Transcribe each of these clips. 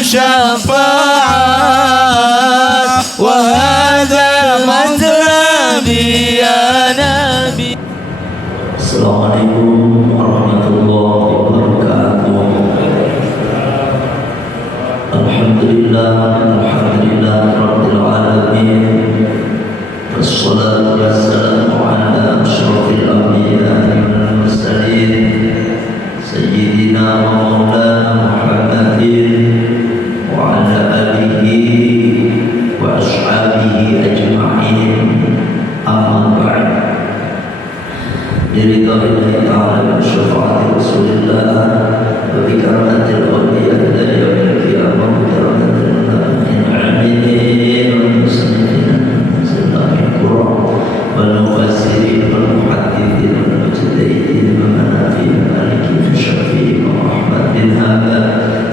شفاعات وهذا مطلبي يا نبي. Assalamualaikum warahmatullahi wabarakatuh. Alhamdulillah rabbil alamin. Wassalatu wassalamu ala asyrafil anbiya'i wal mursalin sayyidina wa maulana Muhammadin wa ala alihi wa ashabihi ajma'in. Amma ba'd. Biridha'illahi ta'ala wa syafa'ati Rasulillah wa bi karamatil awliya ila yaumil qiyamah wa bi karamatil aminin wal muslimin sallallahu wal mufassirin wal muhaddithin wal mujtahidin wa manafi'in alikin syafi'in wa rahmat bin hada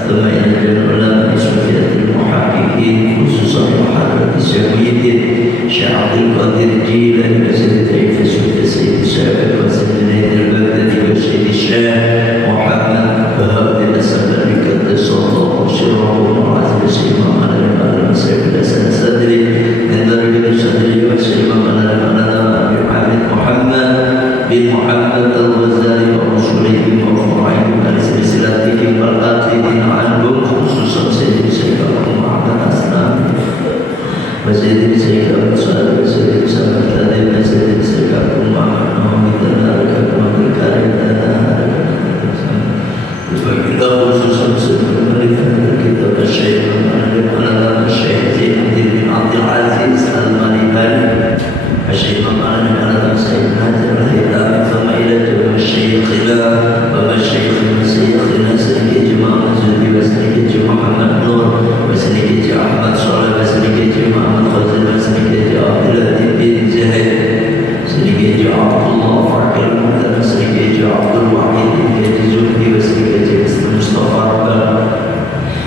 thumma ilajal ulama isyafiyatil muhaqqiqin khususan muhaddith syafiyidin sya'adil qadir jilani wa sayyid Sayyid Syekh wa Sayyid al-Baghdadi wa Sayyid Syekh Muhammad Bahadir As-Sabari Qaddasallahu Sirrahu wa Aziz Imam Al-Alim Sayyid Hasan Sadri dan Darul Sadri wa Sayyid Imam Al-Alim Hamid Muhammad bin Muhammad Al-Ghazali wa Rusulihi wa Fu'aihim dari silsilatihim wal-qatidin anhum khususan Sayyid Syekh Muhammad Aslam wa Sayyid Syekh Abu Sa'ad wa Sayyid Syekh Tadib wa Sayyid Syekh Abu Muhammad kita khususan sebelum kita bersyekh Al-Alama Syekh Zainuddin bin Abdul Aziz Al-Malibari Syekh Al-Alama Syekh Hajar Al-Haytami thumma ila jami'i Syekhina wa Masyayikhina Syekhina Sayyidi Imam Zuhri wa Sayyidi Muhammad Nur wa Sayyidi Ahmad Saleh wa Sayyidi Muhammad Fazil wa Sayyidi Abdul bin Zahid Sayyidi Abdullah Fakir wa Sayyidi Abdul Wahid bin Zuhri wa Sayyidi Mustafa Rabbah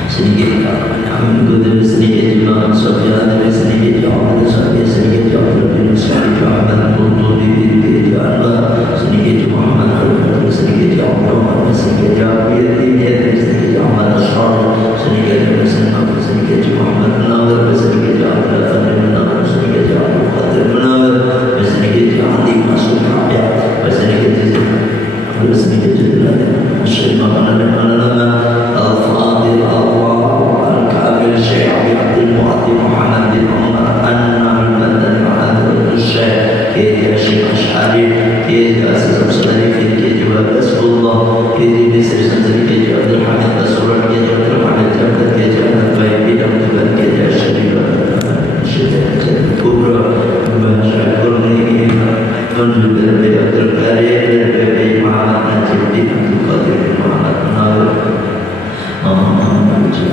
Sayyidi Amin Qudri Sayyidi Imam Sufyan wa Sayyidi Abdul Sa'id Sayyidi Abdul bin Sayyidi Ahmad Qudri bin Sayyidi Allah Sayyidi Muhammad Al-Fatih Sayyidi Abdul wa Sayyidi Abdul Sayyidi Ahmad Ashar Sayyidi Muslim Sayyidi Muhammad Nawar wa Sayyidi Abdul Qadir Nawar Sayyidi Abdul Qadir Nawar wa Sayyidi Ali Masud Rabi' wa Sayyidi Abdul Sayyidi Jalal Syekh Muhammad Al-Alama Al-Fadil Al-Kamil Syekh Abdul Mu'addi Muhammad bin Umar An-Nahal Ma'adul Syekh Kiri Syekh Ash'ari Kiri Asas Salih Kiri Jawab Rasulullah Kiri Nisri Sanzari Kiri Abdul Hamid Rasulullah Kiri Abdul Hamid Jabdat Kiri Jabdat Baik Bidang Tuhan Kiri Asyari Syekh Kubra Bahasa Kurni Menunjuk dari Abdul Karim dari Muhammad Najib bin Abdul Qadir bin Muhammad Nawar Muhammad Najib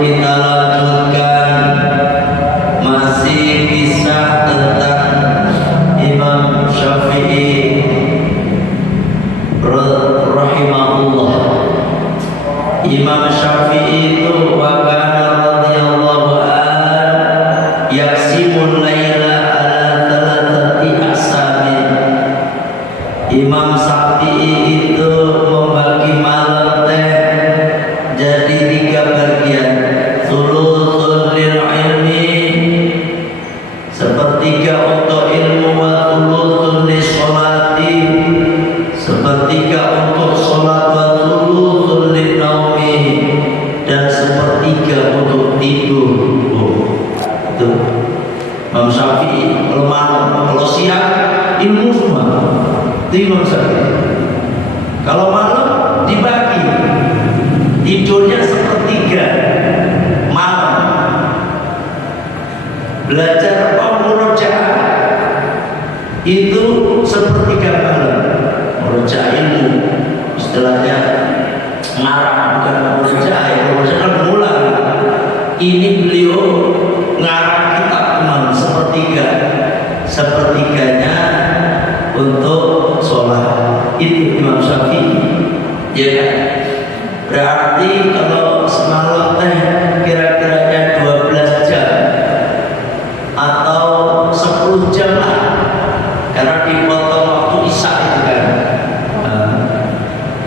kita lanjutkan masih kisah tentang Imam Syafi'i rahimahullah. Imam Syafi'i itu wa kana radhiyallahu an yaqsimul laila ala thalathati aqsamin. Imam Syafi'i itu membagi malam teh jadi 3 bagian. Thuluthun lil ilmi, sepertiga untuk ilmu, wa thuluthun lis sholati, sepertiga untuk sholat, wa thuluthun lin naumi, dan sepertiga untuk tidur. Itu Imam Syafi'i. Kalau malam, kalau siang ilmu semua. Itu Imam Syafi'i. Kalau malam dibagi, tidurnya sepertiga malam, belajar murojaah itu sepertiga malam. Murojaah ilmu, istilahnya ngarang, bukan murojaah. Murojaah kan mengulang. Ini beliau ngarang kitab malam sepertiga, sepertiganya untuk sholat. Itu Imam Syafi'i, ya kan? Berarti kalau semalam teh kira-kiranya 12 jam atau 10 jam lah, karena dipotong waktu isya itu kan.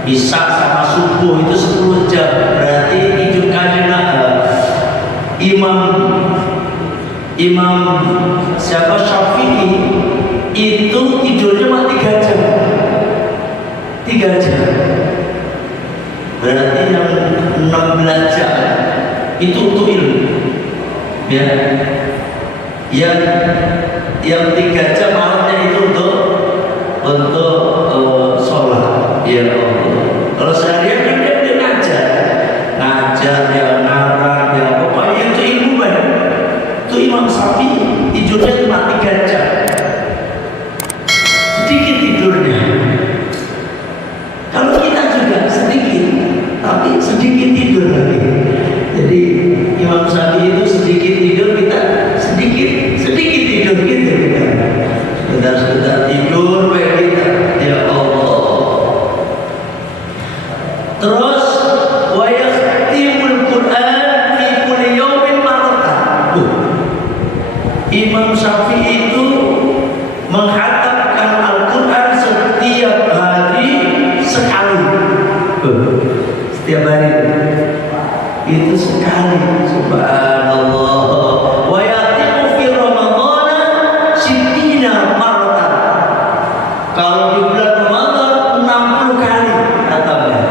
Isya sama subuh itu 10 jam. Berarti tidurnya Imam siapa Syafi'i itu tidurnya cuma 3 jam. 3 jam. Berarti yang 16 jam itu untuk ilmu, ya. Yang 3 jam malamnya itu untuk sholat, ya Allah. Kalau seharian kan dia ngajar ya, ngarang ya, pokoknya itu ilmu banyak. Itu Imam Syafi'i tidurnya cuma 3 jam, sedikit tidurnya. Kalau kita juga sedikit, tapi sedikit tidur lagi. Jadi Imam Syafi'i itu sedikit tidur, kita sedikit tidur gitu kita. Sebentar tidur baik kita, ya Allah. Terus wa yakhtimul Qur'an fi kulli yawmin marratan. Imam Syafi'i itu menghatamkan Al-Qur'an setiap hari sekali. Setiap hari itu sekali. Subhanallah. Wa yatimu fi Ramadhan sittina marratan. Kalau di bulan Ramadan 60 kali khatamnya.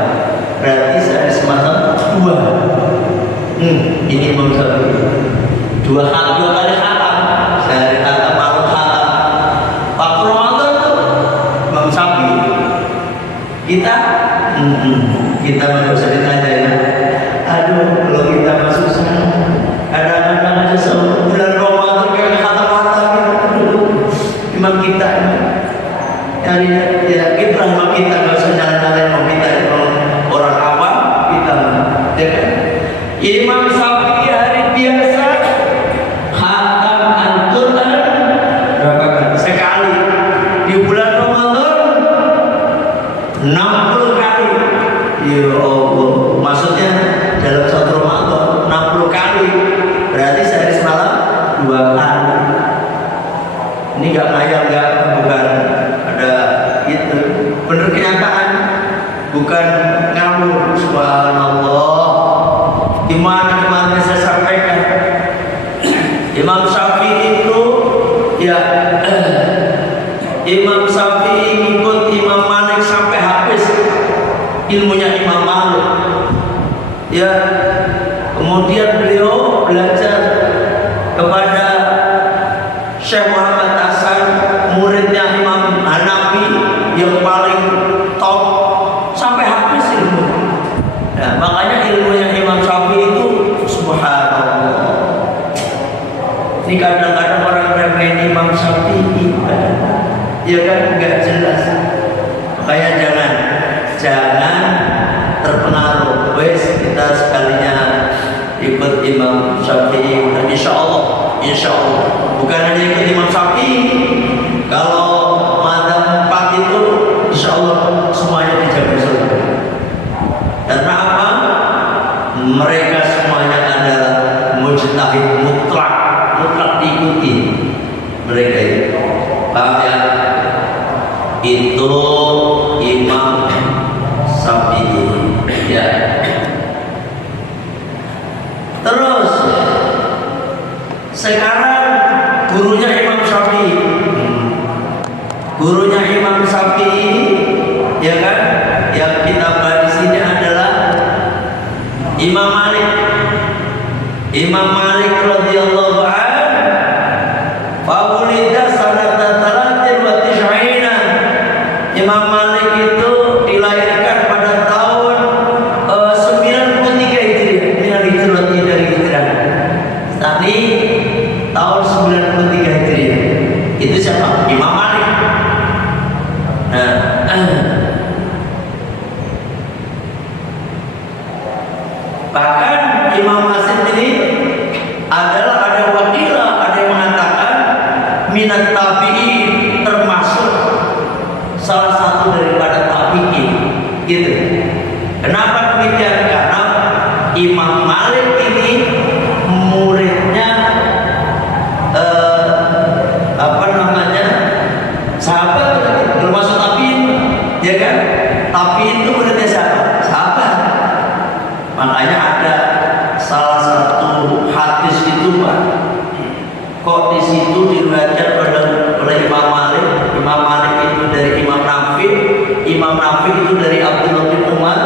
Berarti sehari semalam 2. Ini Imam Syafi'i. 2 kali khatam. Sehari khatam, malam khatam. Waktu Ramadan tuh Imam Syafi'i. Kita nggak usah ditanya ya. Aduh, kalau kita masuk sana, kadang-kadang aja sebulan Ramadan kayak kata-kata gitu. Imam kita dari ya kita imam kita nggak usah nyalain imam kita, orang awam kita, ya kan? Imam Syafi'i hari biasa khatam Al-Quran berapa kali? Sekali. Di bulan Ramadan 60 kali. Ya Allah, maksudnya dalam satu Ramadan 60 kali, berarti sehari semalam 2 kali. Ini nggak ngayal, bukan ada itu, bener kenyataan, bukan ngawur. Subhanallah. Gimana saya sampaikan, Imam Syafi'i itu ya Imam Syafi'i ikut Imam Malik sampai habis ilmunya Imam Malik, ya. Kemudian beliau belajar kepada Syekh Muhammad Hasan, muridnya Imam Hanafi yang paling top, sampai habis ilmu. Nah, makanya ilmunya Imam Syafi'i itu subhanallah. Ini kadang-kadang orang remehin Imam Syafi'i, ya kan, nggak jelas. Makanya jangan terpengaruh. Wes kita sekalinya ikut ikut Imam Syafi'i. Dan insya Allah bukan hanya ikut Imam Syafi'i, kalau madzhab 4 itu insya Allah semuanya dijamin surga. Karena apa? Mereka semuanya adalah mujtahid mutlak diikuti mereka itu. Paham ya? Itu Imam Syafi'i ya. Terus sekarang gurunya Imam Syafi'i ya kan, yang kita bahas di sini adalah Imam Malik radhiyallahu anhu. Fawulida sanata talatin wa tis'ina. Imam Malik itu dilahirkan pada tahun 93 Hijriah, dari Hijrah. Tadi tahun 93 Hijriah. Itu siapa? Imam Malik. Bahkan Imam Hasim ini adalah ada yang mengatakan minat tabi'in, termasuk salah satu daripada tabi'in gitu. Kenapa demikian? Karena Imam Malik ini muridnya sahabat, termasuk tabi'in ya kan. Tabi'in itu muridnya siapa? Sahabat. Makanya ada salah satu hadis itu Pak, kok di situ diriwayatkan oleh Imam Malik. Imam Malik itu dari Imam Nafi itu dari Abdullah bin Umar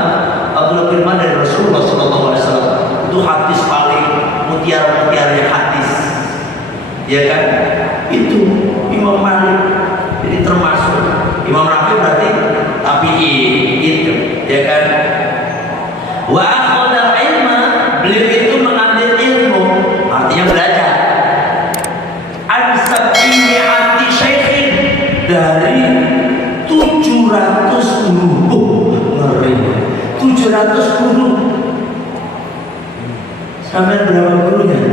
dari Rasulullah SAW. Itu hadis paling mutiara hadis ya kan. Itu Imam Malik. Jadi termasuk Imam Nafi berarti tabi'in itu ya kan. Wa akhadha ilma, beliau itu mengambil ilmu, artinya belajar. An sab'imi'ati syaikhin, dari 700 guru. Ngeri. 700 guru. Sampai berapa gurunya?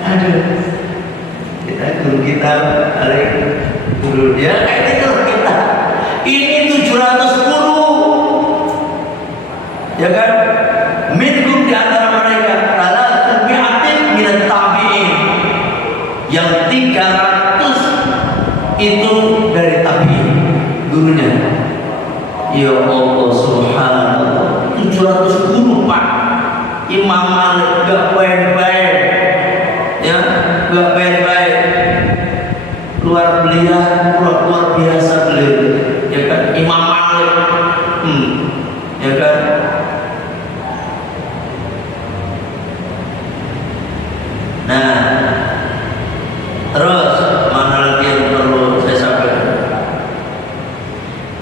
Aduh. Guru kita hari guru dia itu kita. Ini 700 guru. Ya kan? Minhum di antara mereka adalah tabi'atin minat tabi'in, yang 300 itu dari tabi'in gurunya. Ya Allah subhanallah, 700 guru Pak. Imam Malik gak baik-baik ya, gak baik-baik, luar biasa beliau ya kan. Imam Malik ya kan. Nah, terus mana lagi yang perlu saya sampaikan?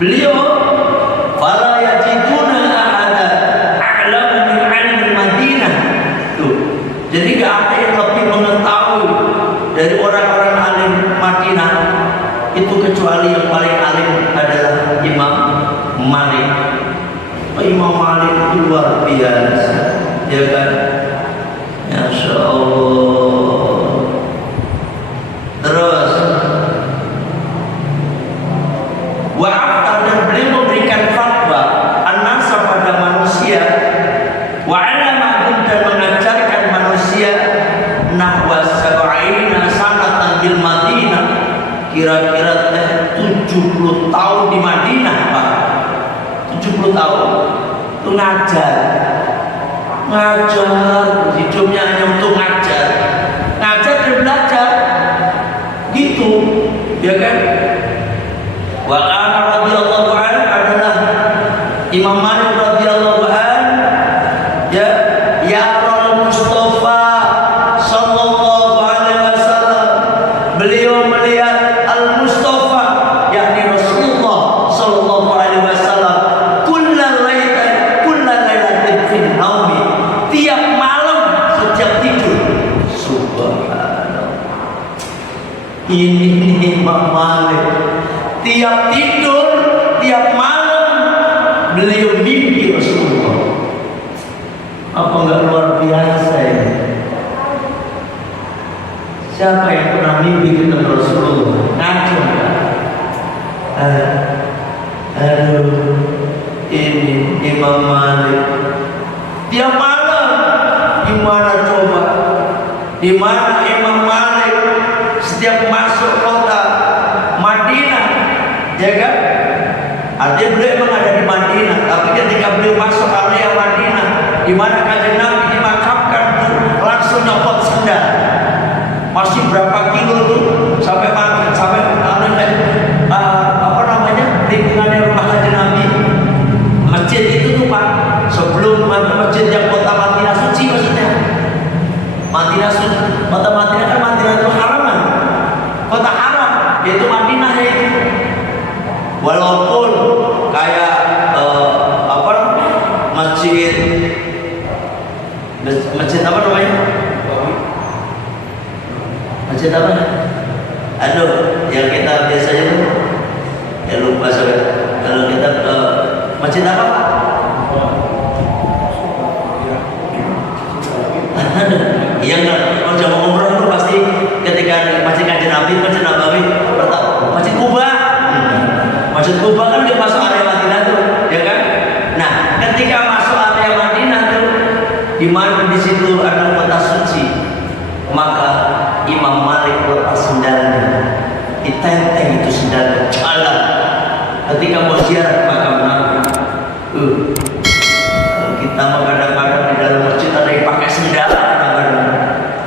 Beliau fala yajiduna ahada a'lamu min 'alim Madinah. Tuh. Jadi gak ada yang lebih mengetahui dari orang-orang alim Madinah itu kecuali yang paling alim adalah Imam Malik. Imam Malik itu luar biasa ya kan. Masya Allah. Terus wa'aftar, dan beliau memberikan fatwa an-nasa pada manusia, wa'alama, dan mengajarkan manusia nahwa sab'ina sanatan bil Madinah, kira-kira 70 tahun di Madinah Pak. 70 tahun itu ngajar, hidupnya hanya untuk ngajar dan belajar gitu ya kan. Wa qala radhiyallahu anhu, adalah Imam Malik radhiyallahu anhu ya Mustafa sallallahu alaihi wasallam, beliau melihat al-Mustafa yakni Rasulullah sallallahu alaihi wasallam kullailatin fil naumi, tiap malam setiap tidur. Subhanallah. Ini Imam Malik tiap tidur, tiap malam beliau mimpi Rasulullah. Apa enggak luar biasa ini? Siapa yang pernah mimpi ketemu Rasulullah? Ngaco enggak? Aduh, ini Imam Malik. Tiap malam, gimana coba? Di mana Imam Malik setiap masuk kota Madinah, ya kan? Artinya beliau memang ada di Madinah, tapi ketika beliau masuk area Madinah, di mana kanjeng Nabi dimakamkan, langsung nyopot sendal. Masih berapa kilo tuh sampai apa namanya lingkungannya rumah kanjeng Nabi. Masjid itu tuh Pak, sebelum masjid yang kota Madinah suci maksudnya. Kota Madinah kan Madinah itu haram kan? Kota haram, yaitu Madinah ya. Walaupun kayak masjid apa namanya? Masjid apa? Aduh, yang kita biasanya tuh ya lupa saya. Kalau kita masjid apa Pak? Iya enggak, kalau jamaah umroh itu pasti ketika masjid Kanjeng Nabi, Masjid Nabawi, Masjid Kuba. Masjid Kuba kan dia masuk area Madinah tuh, ya kan? Nah, ketika masuk area Madinah tuh, di mana di situ ada kota suci, maka Imam Malik lepas sendalnya, ditenteng itu sendalnya, jalan. Ketika mau ziarah makam Nabi, kita mah kadang-kadang di dalam masjid ada yang pakai sendal, kadang-kadang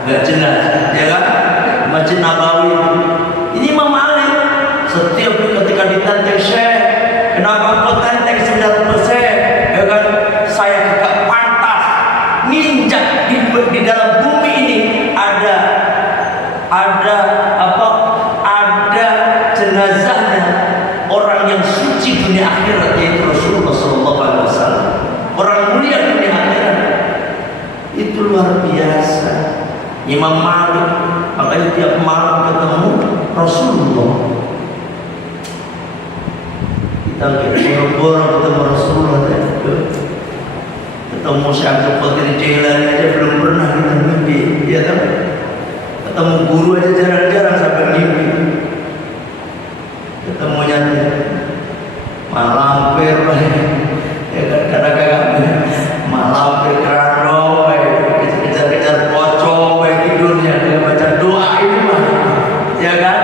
nggak jelas, ya kan? Masjid Nabawi, ini Imam Malik setiap ketika ditenteng, Syekh, kenapa kau tenteng sendal Syekh? Ya kan? Saya gak pantas nginjak di dalam bumi ini ada jenazahnya orang yang suci dunia akhirat, yaitu Rasulullah SAW. Orang mulia dunia akhirat. Itu luar biasa. Imam Malik makanya tiap malam ketemu Rasulullah. Kita boro-boro ketemu Rasulullah, ketemu Syekh Abdul Qadir Jailani aja belum pernah kita mimpi, ya kan? Ketemu guru aja jarang-jarang sampai mimpi. Ketemunya malampir, ya kan? Kadang-kadang malampir kerano, kejar-kejar pocong, tidurnya dia baca doa ini mah, ya kan?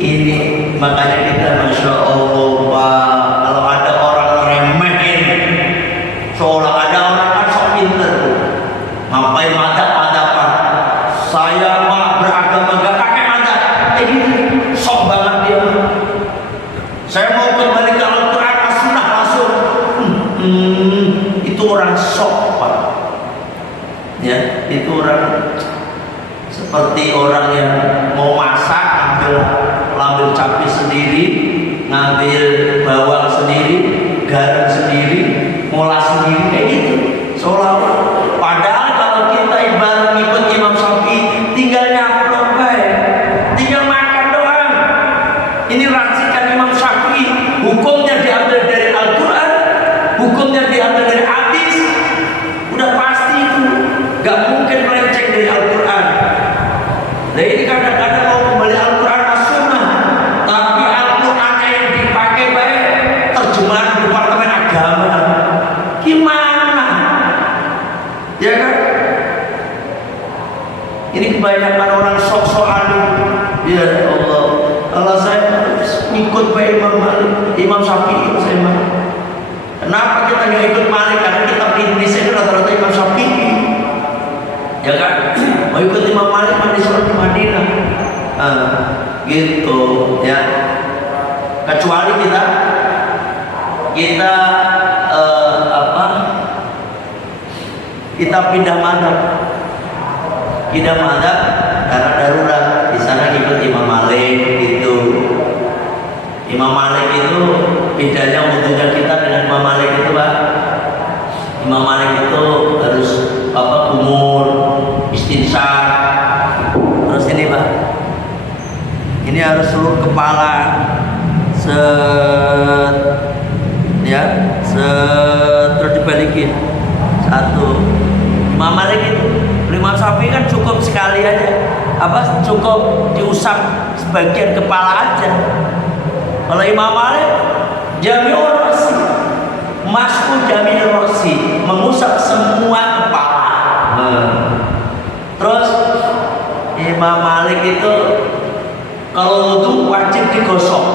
Ini makanya kita Masya Allah Pak, kalau ada orang remehin seolah ada orang kan sok pinter, ngapain madap-madapan, saya mah beragama gak pakai madap, ini sok banget dia mah. Saya mau kembali ke Al-Quran As-Sunnah langsung. Itu orang sok Pak, ya, itu orang seperti orang yang mau masak, ngambil cabai sendiri, ngambil bawang sendiri, garam sendiri, ngolah sendiri, kayak gitu. Seolah-olah. Padahal kalau kita ibarat ngikut Imam Syafi'i, tinggal nyaplok baik, tinggal makan doang. Ini racikan Imam Syafi'i, hukumnya diambil dari Al-Quran, hukumnya diambil dari hadis, udah pasti itu, gak mungkin melenceng dari Al-Quran. Nah ini kadang-kadang mau kembali Al-Quran As-Sunnah, tapi Al-Qurannya yang dipakai baik terjemahan Departemen Agama. Gimana? Ya kan? Ini kebanyakan orang sok-sokan. Ya Allah, kalau saya ikut baik Imam Malik, Imam Syafi'i, saya mah. Kenapa kita nggak ikut Malik? Karena kita di Indonesia itu rata-rata Imam Syafi'i. Ya kan? Mau ikut Imam Malik mandi sholat di Madinah, gitu ya. Kecuali kita pindah madhab karena darurat. Di sana ikut Imam Malik gitu. Imam Malik itu bedanya hubungan kita dengan Imam Malik itu Pak. Imam Malik itu harus umur, istinsar, terus ini Pak, ini harus seluruh kepala terus dibalikin cukup sekali aja, cukup diusap sebagian kepala aja. Kalau Imam Malik jami'ur rasi, masku jami'ur rasi, mengusap semua kepala. Terus Imam Malik itu kalau wudu wajib digosok,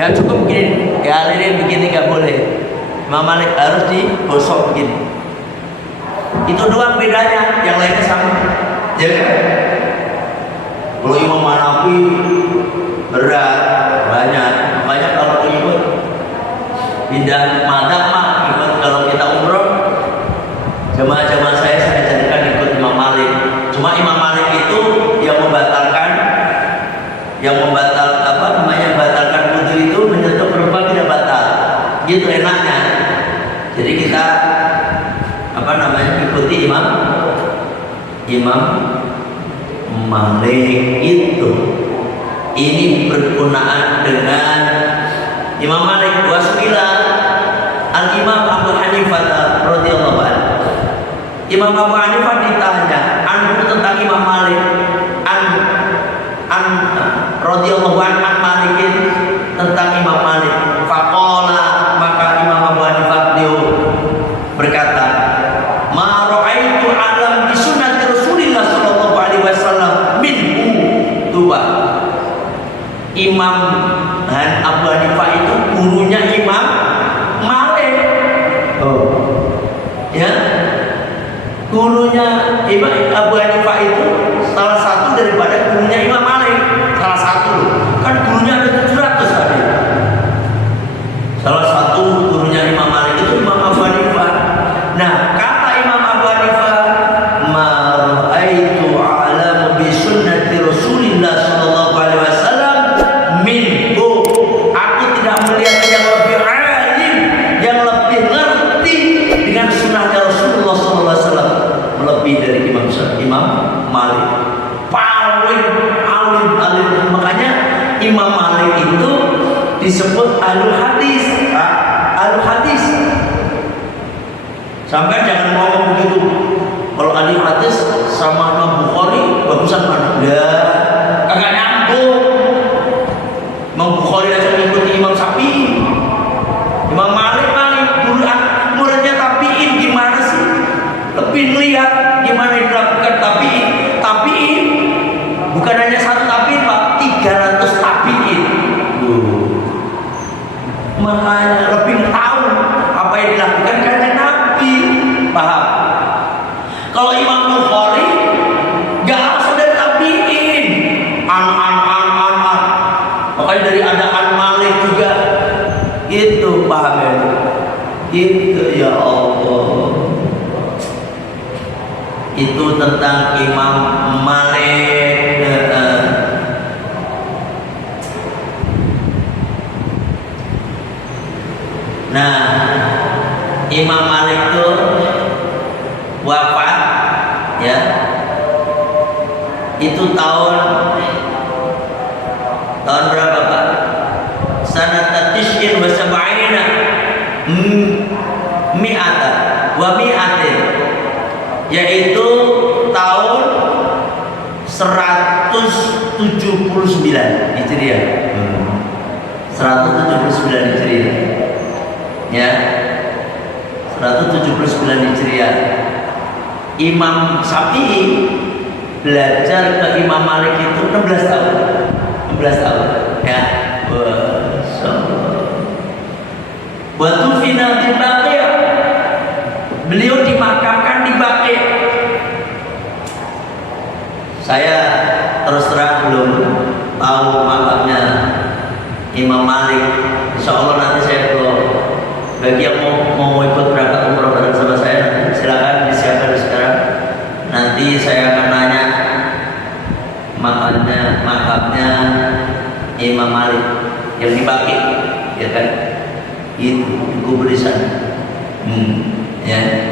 nggak cukup begini, galirin begini nggak boleh. Imam Malik harus digosok begini. Itu doang bedanya, yang lainnya sama. Ya kan? Kalau Imam Hanafi berat, banyak kalau ikut pindah madhab mah ikut. Kalau kita umroh, jamaah-jamaah saya jadikan ikut Imam Malik. Cuma Imam Malik itu yang membatalkan batalkan wudu itu menyentuh perempuan tidak batal. Gitu enaknya. Jadi kita ikuti Imam Malik itu. Ini berkenaan dengan Imam Malik. Wasila Al-Imam Abu Hanifah radhiyallahu anhu. Imam Abu Hanifah ditanya tentang Imam Malik, radhiyallahu anhu Malikin, tentang Imam Malik. Faqala, maka Imam Abu Hanifah beliau berkata, ma ra'aitu alam bi sunnati Rasulillah sallallahu alaihi wasallam minhu tuba. Imam Abu Hanifah itu gurunya Imam Malik. Ya. Gurunya Imam Abu Hanifah itu salah satu daripada gurunya Imam Malik. Salah satu. Kan gurunya ada 700 tadi. Salah satu gurunya Imam Malik itu Imam Abu Hanifah. Nah, kata Imam Abu Hanifah, ma ra'aitu alam bi sunnati Rasulillah sallallahu alaihi wasallam minhu. Aku tidak melihat yang lebih alim, yang lebih ngerti dengan sunnahnya Rasulullah sallallahu alaihi wasallam lebih dari Imam Malik. Paling alim. Makanya Imam Malik itu disebut alul hadis. Sampai jangan ngomong begitu. Kalau ahli hadis sama Imam Bukhari bagusan mana? Ya, kagak nyambung. Imam Bukhari aja ngikuti Imam Syafi'i. Imam Malik dulu muridnya tabi'in, gimana sih? Lebih melihat gimana dilakukan tabi'in. Bukan hanya satu tabi'in, Pak, 300 tabi'in. Makanya lebih tahu apa yang dilakukan karena Nabi. Paham? Kalau Imam Bukhari gak langsung dari tabi'in, makanya dari adaan Malik juga itu, paham ya? Itu ya Allah. Itu tentang Imam Malik. Nah, Imam Malik itu wafat ya. Itu tahun berapa, Pak? Sanata tis'in wa sab'ina mi'ata wa mi'atin, yaitu tahun 179 Hijriah. 179 Hijriah. Ya. 179 Hijriah. Imam Syafi'i belajar ke Imam Malik itu 16 tahun. 16 tahun. Ya. Wa tufina di Baqi'. Beliau dimakamkan di Baqi'. Saya terus terang belum tahu makamnya Imam Malik. Insya Allah nanti saya bagi yang mau ikut berangkat umroh bareng sama saya, silakan disiapkan sekarang. Nanti saya akan nanya makamnya Imam Malik yang di Baqi', ya kan? Itu di kubur di sana. Ya.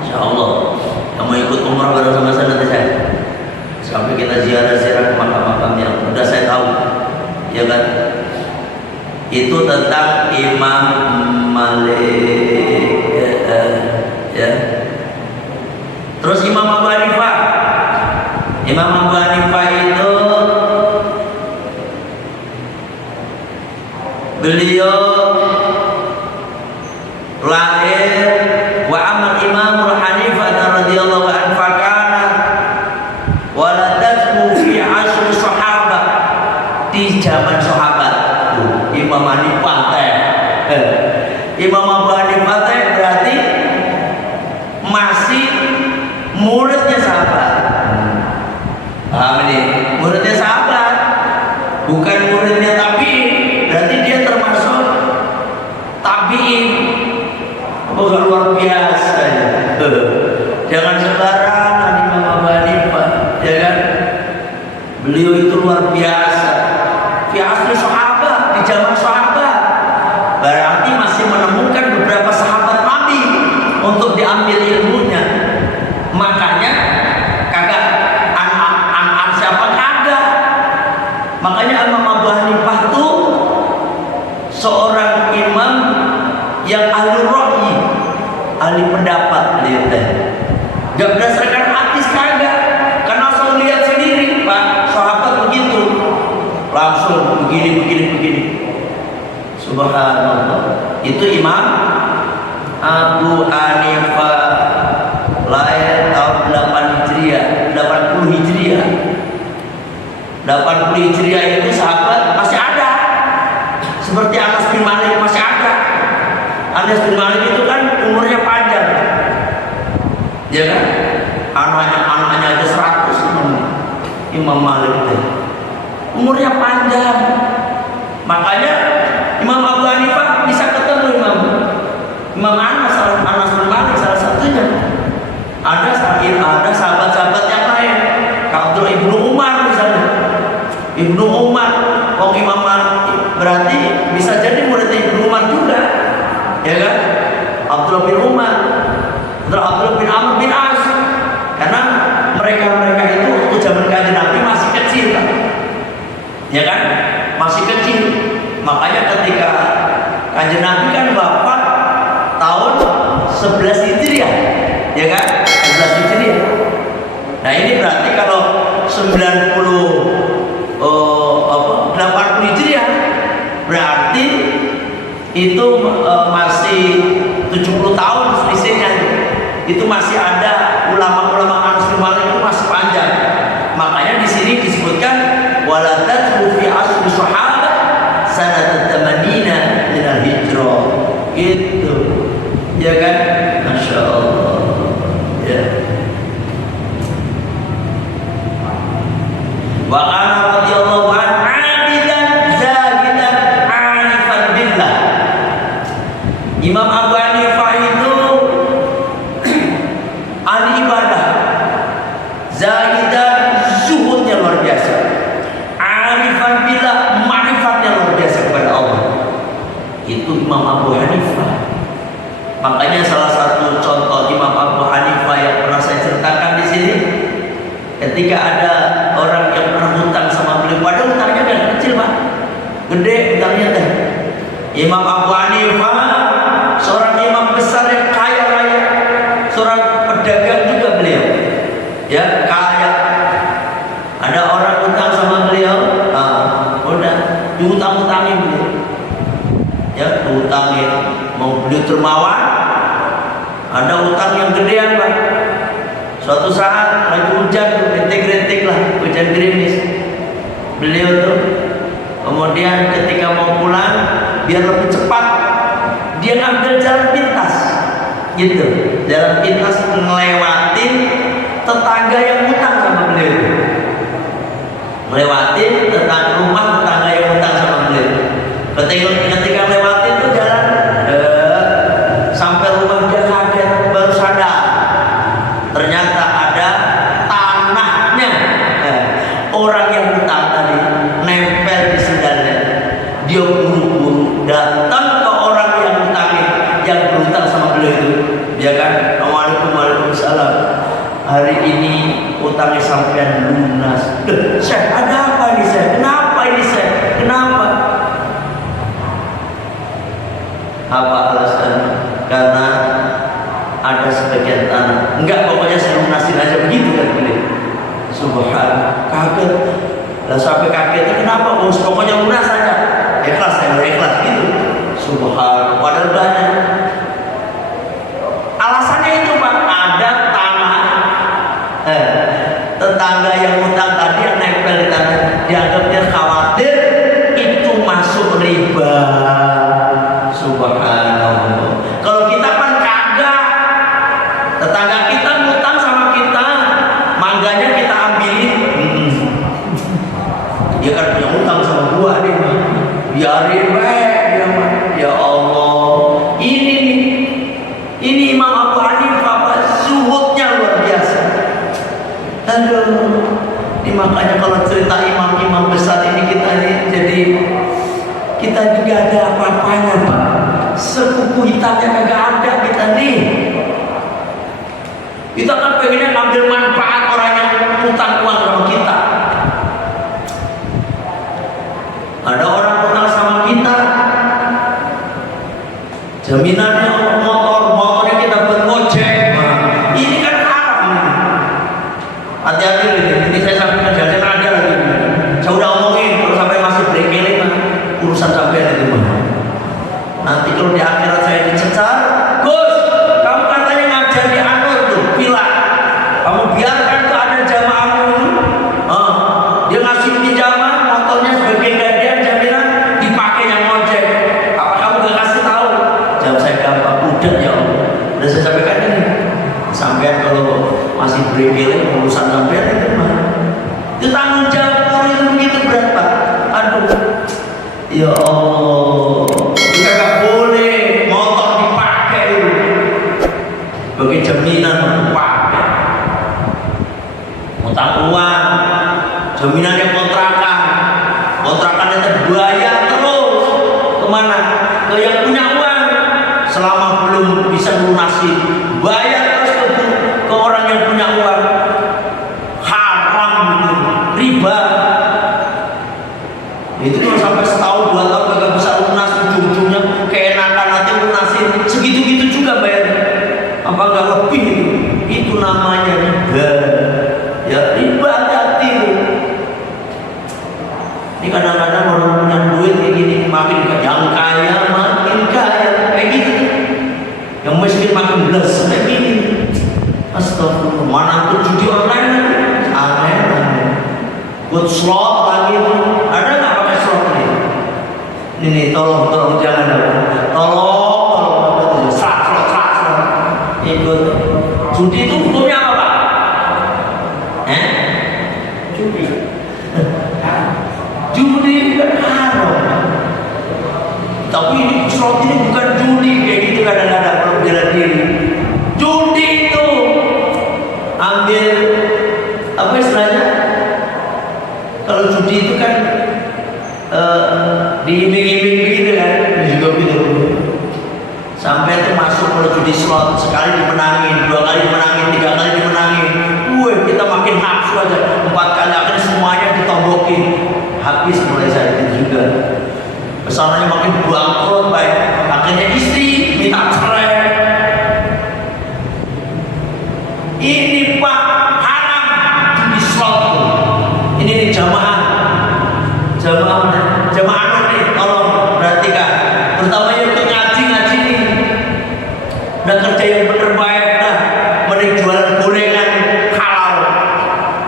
Insya Allah yang mau ikut umroh bareng sama saya nanti saya. Sampai kita ziarah ke makam-makamnya. Udah saya tahu, ya kan? Itu tentang Imam Malik, ya. Terus Imam Abu Hanifah. Imam Abu Hanifah itu beliau lahir wa amal Imam Hanifah radhiyallahu anhu fakana waladatu fi asr sahabat, di zaman sahabat. Imam Hanifah Imam Abu Hanifah berarti masih muridnya sahabat. Paham ini? Muridnya sahabat, bukan muridnya tabi'in. Berarti dia termasuk tabi'in. Bukan luar biasa ya. Jangan sembarangan Imam Abu Hanifah, ya kan? Beliau itu luar biasa. Fi asli sahabat, di zaman sahabat. Berarti masih menemukan beberapa sahabat Nabi untuk diambil ilmunya. Makanya kagak anak siapa kagak. Makanya Imam Abu Hanifah itu seorang imam yang ahli ra'yi, ahli pendapat, lihat deh. Gak berdasarkan hadis kagak, karena langsung lihat sendiri, Pak, sahabat begitu, langsung begini. Subhanallah. Itu Imam Abu Hanifah, lahir tahun 8 Hijriah, 80 Hijriah. 80 Hijriah itu sahabat masih ada. Seperti Anas bin Malik masih ada. Anas bin Malik itu kan umurnya panjang, ya kan? Anaknya aja 100. Imam Malik itu umurnya panjang. Makanya Imam Abu Hanifah bisa ketemu Imam Anas bin Malik salah satunya. Ada sahabat-sahabat yang lain. Kalau Ibnu Umar misalnya, Ibnu Umar, Imam Malik berarti bisa jadi murid Ibnu Umar juga, ya kan? Abdullah bin Umar, Abdullah bin Amr bin As, karena mereka itu waktu zaman Kanjeng Nabi masih kecil, ya kan? Masih kecil. Makanya ketika Kanjeng Nabi kan wafat tahun 11 Hijriah, ya kan? 11 Hijriah. Nah ini berarti kalau 80 Hijriah berarti itu masih 70 tahun selisihnya. Itu masih ada ulama-ulama Anas bin Malik itu masih panjang. Makanya di sini disebutkan waladat fi asri sahabat sanat tamanina min al-hijrah. Gitu. Ya kan? Masya Allah. Ya. Wa ana radhiyallahu anhu abidan zahidan arifan billah. Imam Abu Hanifah itu ahli ibadah, zahidan, zuhudnya luar biasa, arifan billah, ma'rifatnya luar biasa kepada Allah. Itu Imam Abu Hanifah. Makanya salah satu contoh Imam Abu Hanifah yang pernah saya ceritakan di sini, ketika ada orang yang pernah hutang sama beliau, padahal hutangnya kan kecil, Pak, gede hutangnya teh. Imam Abu Hanifah seorang imam besar yang kaya raya, seorang pedagang juga beliau, ya kaya. Ada orang hutang sama beliau, udah dihutang-hutangin beliau, ya dihutangin. Mau beliau dermawan, ada hutang yang gedean, Pak. Suatu saat lagi hujan, rintik-rintik lah, hujan gerimis. Beliau tuh kemudian ketika mau pulang, biar lebih cepat, dia ngambil jalan pintas, gitu. Jalan pintas ngelewatin tetangga yang hutang sama beliau. Ngelewatin rumah tetangga yang hutang sama beliau. Ketika ngelewatin tuh jalan, sampai rumah dia kaget, baru sadar. Ternyata ada tanahnya orang yang hutang tadi nempel di sendalnya. Dia buru-buru datang ke orang yang hutangin, yang berhutang sama beliau itu. Dia kan, Waalaikumsalam. Hari ini hutangnya sampean lunas. Syekh, ada apa ini Syekh? Kenapa ini Syekh? Kenapa? Apa alasannya? Karena ada sebagian tanah. Enggak, pokoknya saya lunas Subhanallah, kaget. Lah sampai kagetnya kenapa? Oh, pokoknya lunas saja. Ikhlas, saya ikhlas gitu. Subhanallah, padahal banyak. Alasannya itu Pak, ada tanah. Tetangga yang utang tadi yang nempel di tanah, dianggapnya khawatir itu masuk riba. Subhanallah. Kalau kita kan kagak, tetangga kita ngutang sama kita, mangganya kita ambilin. Dia kan punya utang sama gua nih, biarin dia mah. Ya Allah, ini nih, ini Imam Abu Hanifah, Pak, zuhudnya luar biasa. Aduh, ini makanya kalau cerita imam-imam besar ini kita jadi kita juga ada apa-apanya, Pak. Sepupu hitamnya kagak ada kita nih. Kita kan pengennya ngambil manfaat orang yang utang uang sama kita. Ada orang utang sama kita, jaminannya motornya kita bergojek. Nah, ini kan haram. Hati-hati ini saya sampaikan jalan ada lagi. Saya udah omongin kalau sampai masih break-break urusan sampai itu mah. Nanti kalau di akhirat saya dicecar, Gus, kamu katanya ngajar di Anur tuh, villa. Kamu biarkan tuh ada jamaahmu dulu. Dia ngasih pinjaman, motornya sebagai gantian jaminan dipakai yang ngojek. Apa kamu gak kasih tahu? Jawab saya gampang, udah ya Allah. Udah saya sampaikan ini. Sampai kalau masih break-break urusan sampai itu mah. Itu tanggung jawab itu begitu berat Pak. Aduh, ya Allah. Gak boleh motor dipakai bagi jaminan pakai. Utang uang, jaminannya kontrakannya bayar terus kemana? Ke yang punya uang. Selama belum bisa melunasi, bayar terus ke orang yang punya uang. Haram itu, riba. Itu kalau sampai setahun 2 tahun gak bisa lunas, ujung-ujungnya keenakan nanti lunasin segitu-gitu juga bayar. Apa gak lebih itu? Itu namanya riba. Ya riba, hati-hati. Ini kadang-kadang orang punya duit kayak gini, makin yang kaya makin kaya kayak gitu. Yang miskin makin belas kayak gini. Astagfirullah, mana tuh judi online aneh. Buat slot lagi ada nggak pakai slot ini? Ini tolong jangan tolong slot ikut. Judi itu hukumnya apa Pak? Judi. Judi kan haram. Tapi ini slot ini bukan judi kayak gitu kadang-kadang kalau bela diri. Judi itu ambil apa istilahnya? Kalau judi itu kan diiming-iming begitu kan, juga gitu. Sampai itu masuk kalau judi slot, sekali dimenangin, 2 kali dimenangin, 3 kali dimenangin. Kita makin nafsu aja. 4 kali akhirnya semuanya ditombokin. Habis mulai saat itu juga. Pesanannya makin bangkrut baik. Akhirnya istri minta cerai. Ini Pak haram judi slot. Ini nih jamaah nih, tolong perhatikan. Terutama yang ikut ngaji nih. Udah kerja yang bener baik dah. Mending jualan gorengan halal.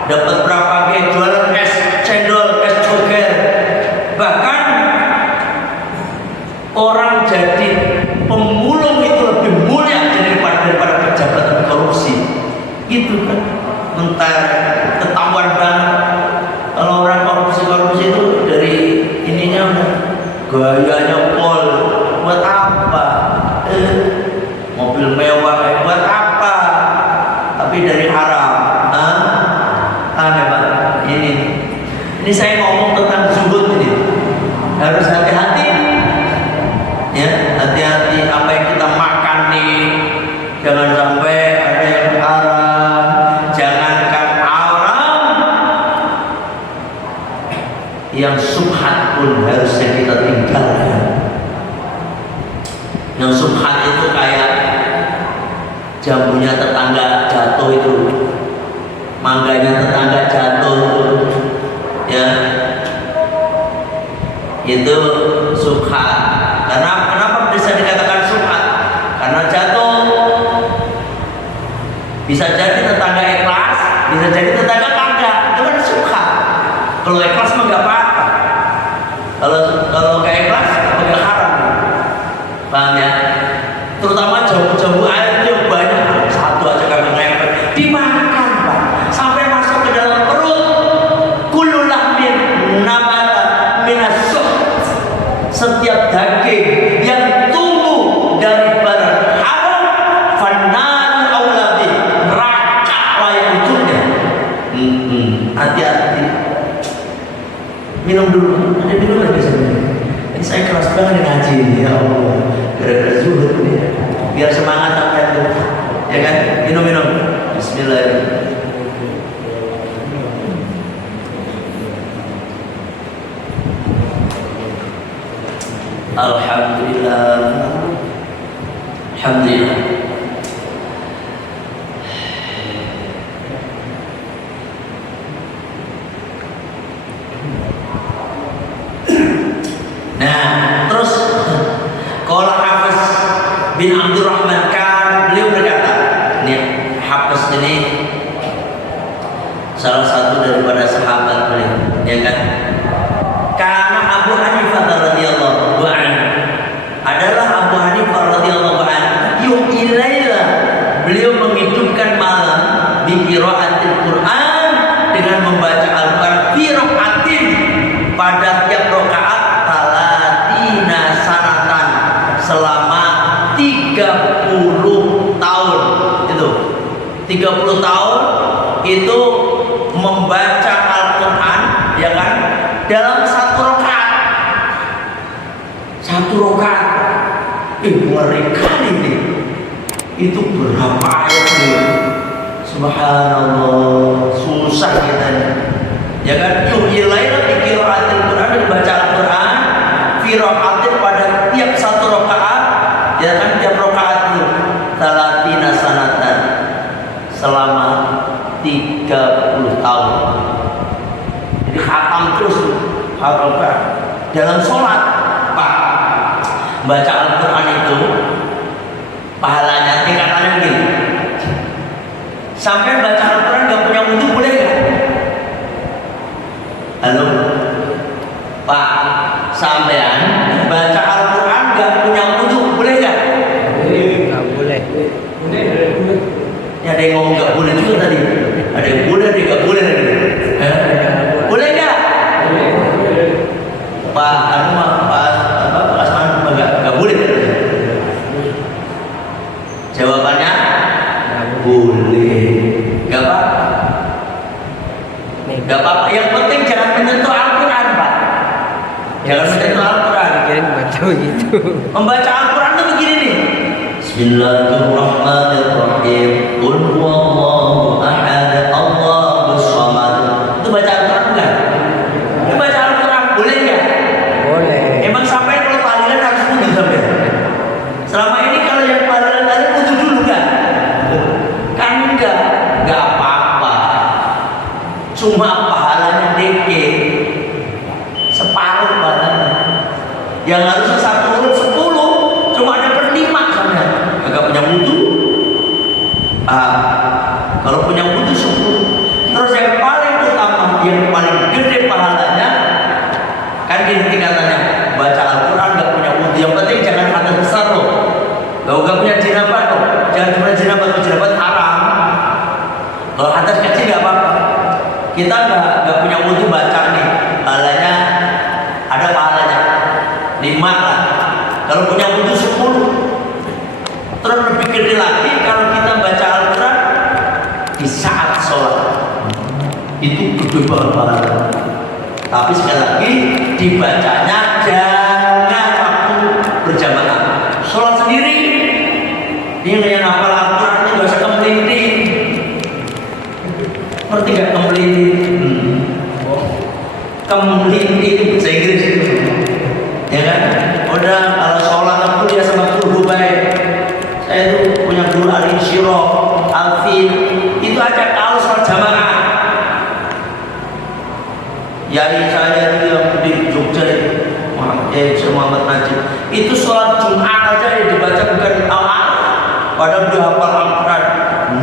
Dapat berapa kayak jualan es cendol, es joger. Bahkan orang jadi pemulung itu lebih mulia daripada pejabat korupsi. Gitu kan. Mentar ketahuan banget. Kalau orang korupsi itu dari ininya udah gayanya pol, buat apa? Mobil mewah buat apa? Tapi dari haram. Aneh Pak. Ini saya ngomong tentang zuhud ini. Harus hati-hati. Ya, hati-hati apa yang kita makan nih. Jangan sampai ada yang haram. Jangankan haram, yang subhat pun harusnya kita tinggalkan. Yang subhat itu kayak jambunya tetangga jatuh itu, mangganya tetangga jatuh, ya itu subhat. Kenapa bisa dikatakan subhat? Karena jatuh. Bisa jadi tetangga ikhlas, bisa jadi tetangga kagak. Itu kan subhat. Kalau ikhlas mah nggak apa-apa. Kalau nggak ikhlas, nggak haram. Paham ya? Terutama jambu-jambu air yang banyak, satu aja kagak ngempet, dimakan Pak, sampai masuk ke dalam perut. Kullu lahmin nabata minassuh. Setiap daging yang tumbuh dari barang haram, fannar auladi, neraka layak untuknya. Hati-hati. Minum dulu, ada minum lagi sebenarnya. Ini saya keras banget ngaji ini, ya Allah. Gara-gara zuhud ini, biar semangat sampai itu, ya kan? Minum. Bismillahirrahmanirrahim. Alhamdulillah. Alhamdulillah. Nah, terus qala Hafiz bin Abdurrahman kan beliau berkata, ini Hafiz ini salah satu daripada sahabat beliau, ya kan? Karena Abu Hanifah radhiyallahu anhu adalah Abu Hanifah radhiyallahu anhu yu'ilaila, beliau menghidupkan malam bi qiraatil Quran dengan membaca Al-Qur'an fi rakaatin, pada tiap rakaat talatina sanatan, selama 30 tahun. Itu 30 tahun itu membaca Al-Quran, ya kan, dalam satu rakaat. Mereka ini itu berapa ayat nih? Subhanallah, susah kita nih, ya kan? Yuhilaila bi qiraatil Quran, membaca Al-Quran fi rakaatin, pada tiap satu rakaat, ya kan, tiap rakaat itu talatina sanatan, selama 30 tahun. Jadi khatam terus Al-Quran dalam sholat. Pak, baca Al-Quran itu pahalanya tingkatannya begini. Sampai baca Al-Quran gak punya wudhu boleh gak? Halo Pak, sampean baca Al-Quran gak punya wudhu boleh gak? Gak boleh. Ya, ada yang ngomong gak boleh juga tadi. Ada yang boleh, ada yang gak boleh tadi. Boleh gak? Pak, Pak Asman gak boleh. Jawabannya boleh. Gak apa-apa. Gak apa-apa. Yang penting jangan menyentuh Al-Quran, Pak. Jangan menyentuh Al-Quran. Jangan baca begitu. Membaca Al-Quran itu begini nih. Bismillahirrahmanirrahim. Qul huwallahu ahad, Allahus samad. Itu baca Al-Quran enggak? Itu baca Al-Quran boleh enggak? Boleh. Emang sampai kalau tahlilan harus wudhu sampai? Selama ini kalau yang tahlilan tadi wudhu dulu kan? Kan enggak apa-apa. Cuma pahalanya dikit, separuh pahalanya. Yang harusnya 1 urut 10, cuma ada per 5 sampai. Agak punya wudhu. Kalau punya wudhu 10. Terus yang paling utama, yang paling gede pahalanya, kan gini tingkatannya, baca Al-Quran gak punya wudhu. Yang penting jangan hadas besar loh. Gak punya jinabah loh. Jangan cuma jinabah haram. Kalau hadas kecil gak apa-apa. Kita gak punya wudhu baca nih, pahalanya ada pahalanya 5 lah. Kalau punya wudhu 10. Terus lebih gede lagi kalau kita baca Al-Quran di saat sholat, itu gede banget pahalanya. Tapi sekali lagi dibacanya jangan waktu berjamaah. Sholat sendiri, dia kayak hafal Al-Quran itu gak usah kemelinting. Ngerti gak kemelinting? Kemelinting itu bahasa Inggris itu, ya kan? Udah kalau sholat aku dia sama guru baik. Saya itu punya guru Al-Insyirah, Al-Fin. Itu aja kalau sholat jamaah Yai saya itu yang di Jogja, Muhammad Najib, itu sholat Jumat aja yang dibaca bukan Al-Quran, padahal dia hafal Al-Quran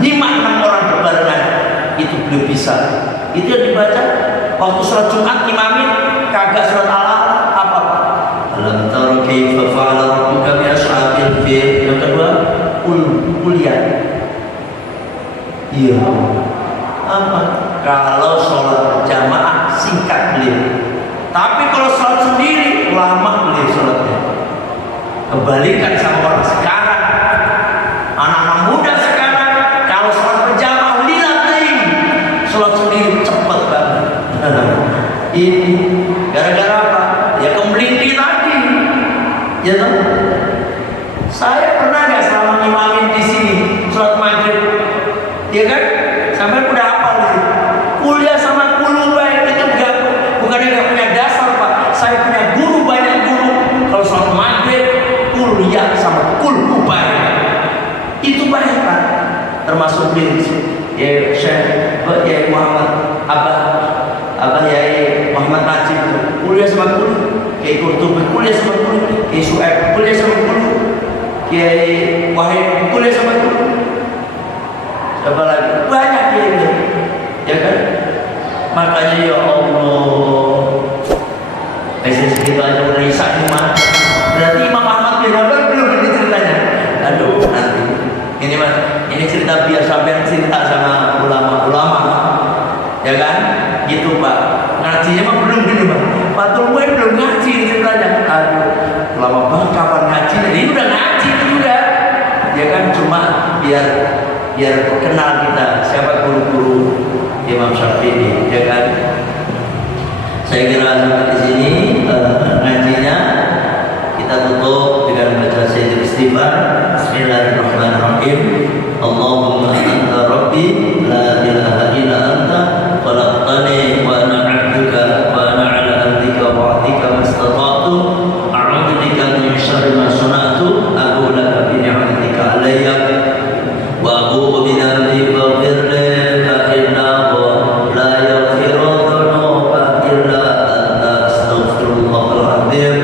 5-6 orang berbarengan, itu belum bisa. Itu yang dibaca waktu sholat Jumat imamin kagak sholat Al-Quran apa? Alam tara kaifa fa'ala rabbuka bi ashabil fil. Yang kedua, kuliah. Iya. Apa? Kalau sholat jamaah singkat beliau. Tapi kalau sholat sendiri lama beliau sholatnya. Kebalikan sama orang sekarang. Anak-anak muda sekarang kalau sholat berjamaah lilatin, sholat sendiri cepet banget. Ini gara-gara apa? Ya kemelinti tadi. Ya toh? Saya pernah nggak selama ngimamin di sini sholat maghrib, ya kan? Sampai udah hafal di sini. Kuliah sama guru baik itu bukannya nggak punya dasar pak. Saya punya guru banyak guru. Kalau sholat maghrib kuliah sama guru baik itu banyak pak. Termasuk di ya Syekh ya Muhammad Abah ya Muhammad Najib itu kuliah sama guru. Kiai Qurtubi kuliah sama guru. Kiai Su'aib kuliah sama guru. Kiai Wahid kuliah sama guru. Siapa lagi? Banyak ini, ya kan? Makanya ya Allah, bisnis kita aja mulai isak mah. Berarti Imam Ahmad bin Hanbal belum ini ceritanya. Aduh, nanti ini mas, ini cerita biar sampai cerita sama ulama-ulama, ya kan? Gitu pak. Ngajinya mah belum gini pak. Patul gue belum ngaji ceritanya. Aduh, ulama bang kapan ngaji? Ini udah ngaji juga, ya kan? Cuma biar kenal kita siapa guru-guru Imam Syafi'i, ya kan? Saya kira sampai di sini ngajinya kita tutup dengan baca sayyidul istighfar. Bismillahirrahmanirrahim. Allahumma anta rabbi la ilaha illa anta khalaqtani wa ana 'abduka wa ana 'ala ahdika wa wa'dika mastata'tu a'udzu bika min syarri ma sana'tu abu laka bi ni'matika 'alayya وأبوء بذنبي فاغفر لي فإنه لا يغفر الذنوب إلا أنت أستغفر الله العظيم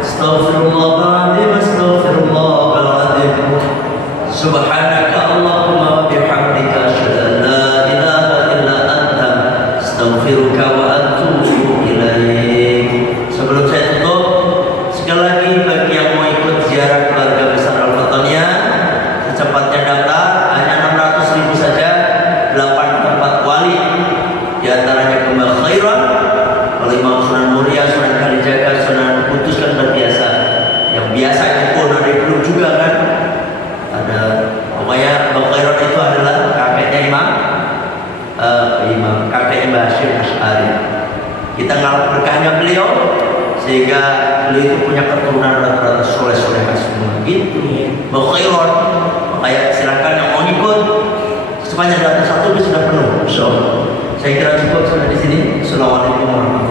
أستغفر الله العظيم أستغفر الله العظيم سبحانك اللهم وبحمدك أشهد أن لا إله إلا أنت أستغفرك وأتوب إليك. Sebelum saya tutup, sekali lagi bagi yang mau ikut ziarah keluarga besar Al-Fataniyah, secepatnya daftar. 600.000 saja, 8 tempat wali, diantaranya Kembal Khairan, Imam Sunan Muria, Sunan Kalijaga, Sunan Kudus kan berbiasa. Yang biasa itu pun ada belum juga kan? Ada, pokoknya Kembal Khairan itu adalah kakeknya kakeknya Mbah Hashim Asy'ari. Kita ngalap berkahnya beliau sehingga beliau itu punya keturunan rata-rata soleh-soleh semua gitu. Kembal Khairan. Kayak silakan yang mau ikut sepanjang data 1 sudah penuh. Saya kira cukup sampai di sini. Assalamualaikum warahmatullahi wabarakatuh.